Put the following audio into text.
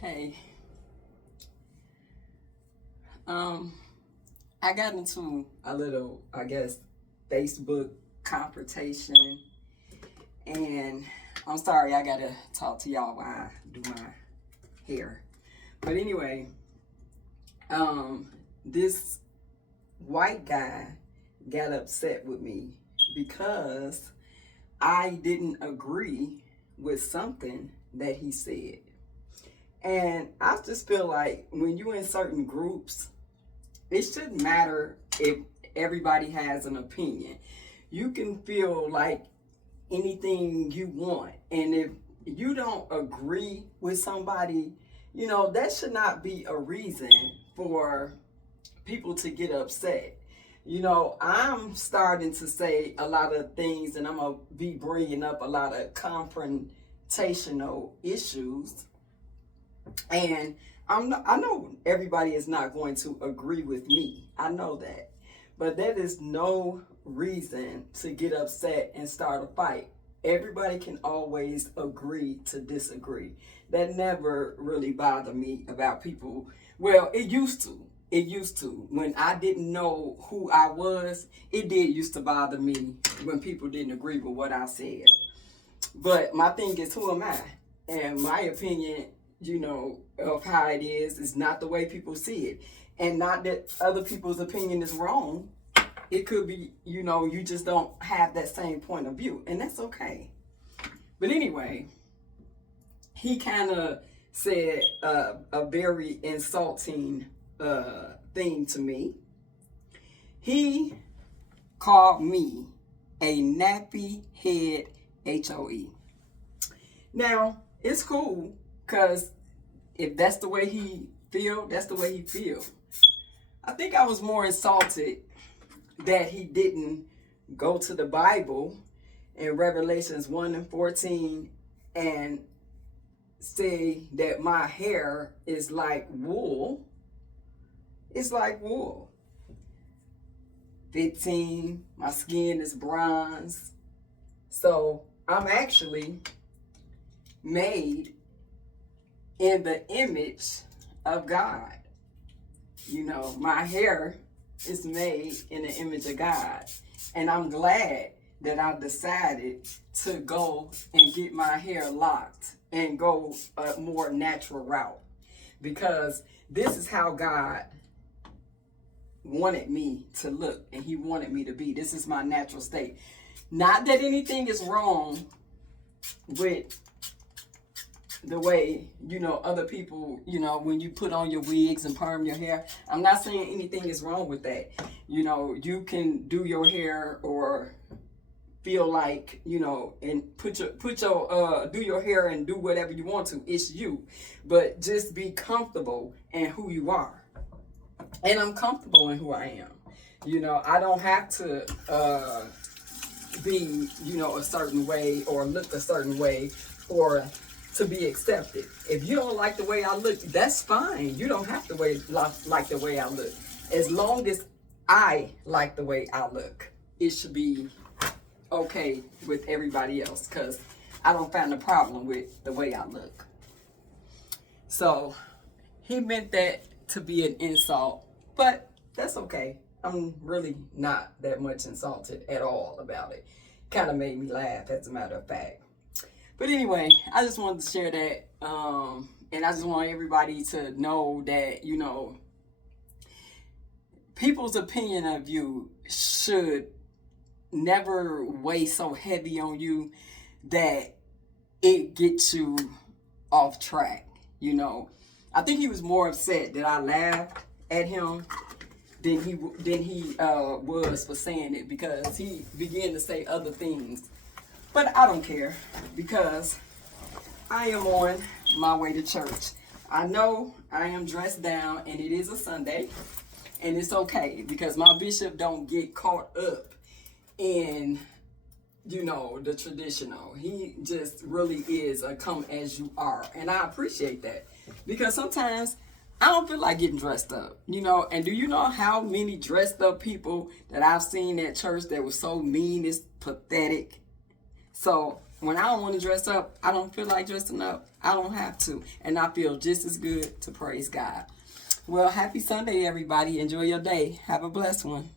Hey, I got into a little, Facebook confrontation, and I'm sorry, I gotta talk to y'all while I do my hair. But anyway, this white guy got upset with me because I didn't agree with something that he said. And I just feel like when you in certain groups, it shouldn't matter if everybody has an opinion. You can feel like anything you want. And if you don't agree with somebody, that should not be a reason for people to get upset. I'm starting to say a lot of things, and I'm going to be bringing up a lot of confrontational issues. And I know everybody is not going to agree with me. I know that. But that is no reason to get upset and start a fight. Everybody can always agree to disagree. That never really bothered me about people. Well, it used to. It used to. When I didn't know who I was, it did used to bother me when people didn't agree with what I said. But my thing is, who am I? And my opinion, of how it is not the way people see it. And not that other people's opinion is wrong. It could be, you just don't have that same point of view. And that's okay. But anyway, he kind of said a very insulting thing to me. He called me a nappy head HOE. Now, it's cool because if that's the way he feel, that's the way he feel. I think I was more insulted that he didn't go to the Bible in Revelations 1:14 and say that my hair is like wool. It's like wool. 15, my skin is bronze. So I'm actually made in the image of God. My hair is made in the image of God. And I'm glad that I decided to go and get my hair locked and go a more natural route. Because this is how God wanted me to look and he wanted me to be. This is my natural state. Not that anything is wrong with the way, other people, when you put on your wigs and perm your hair. I'm not saying anything is wrong with that. You can do your hair or feel like, and do your hair and do whatever you want to. It's you. But just be comfortable in who you are. And I'm comfortable in who I am. I don't have to be, a certain way or look a certain way or to be accepted. If you don't like the way I look, that's fine. You don't have to like the way I look. As long as I like the way I look, it should be okay with everybody else because I don't find a problem with the way I look. So he meant that to be an insult, but that's okay. I'm really not that much insulted at all about it. Kind of made me laugh, as a matter of fact. But anyway, I just wanted to share that. And I just want everybody to know that, people's opinion of you should never weigh so heavy on you that it gets you off track. I think he was more upset that I laughed at him than he was for saying it, because he began to say other things. But I don't care because I am on my way to church. I know I am dressed down and it is a Sunday, and it's okay because my bishop don't get caught up in, the traditional. He just really is a come as you are. And I appreciate that because sometimes I don't feel like getting dressed up, and do you know how many dressed up people that I've seen at church that were so mean? It's pathetic. So When I don't want to dress up, I don't feel like dressing up, I don't have to. And I feel just as good to praise God. Well, happy Sunday, everybody. Enjoy your day. Have a blessed one.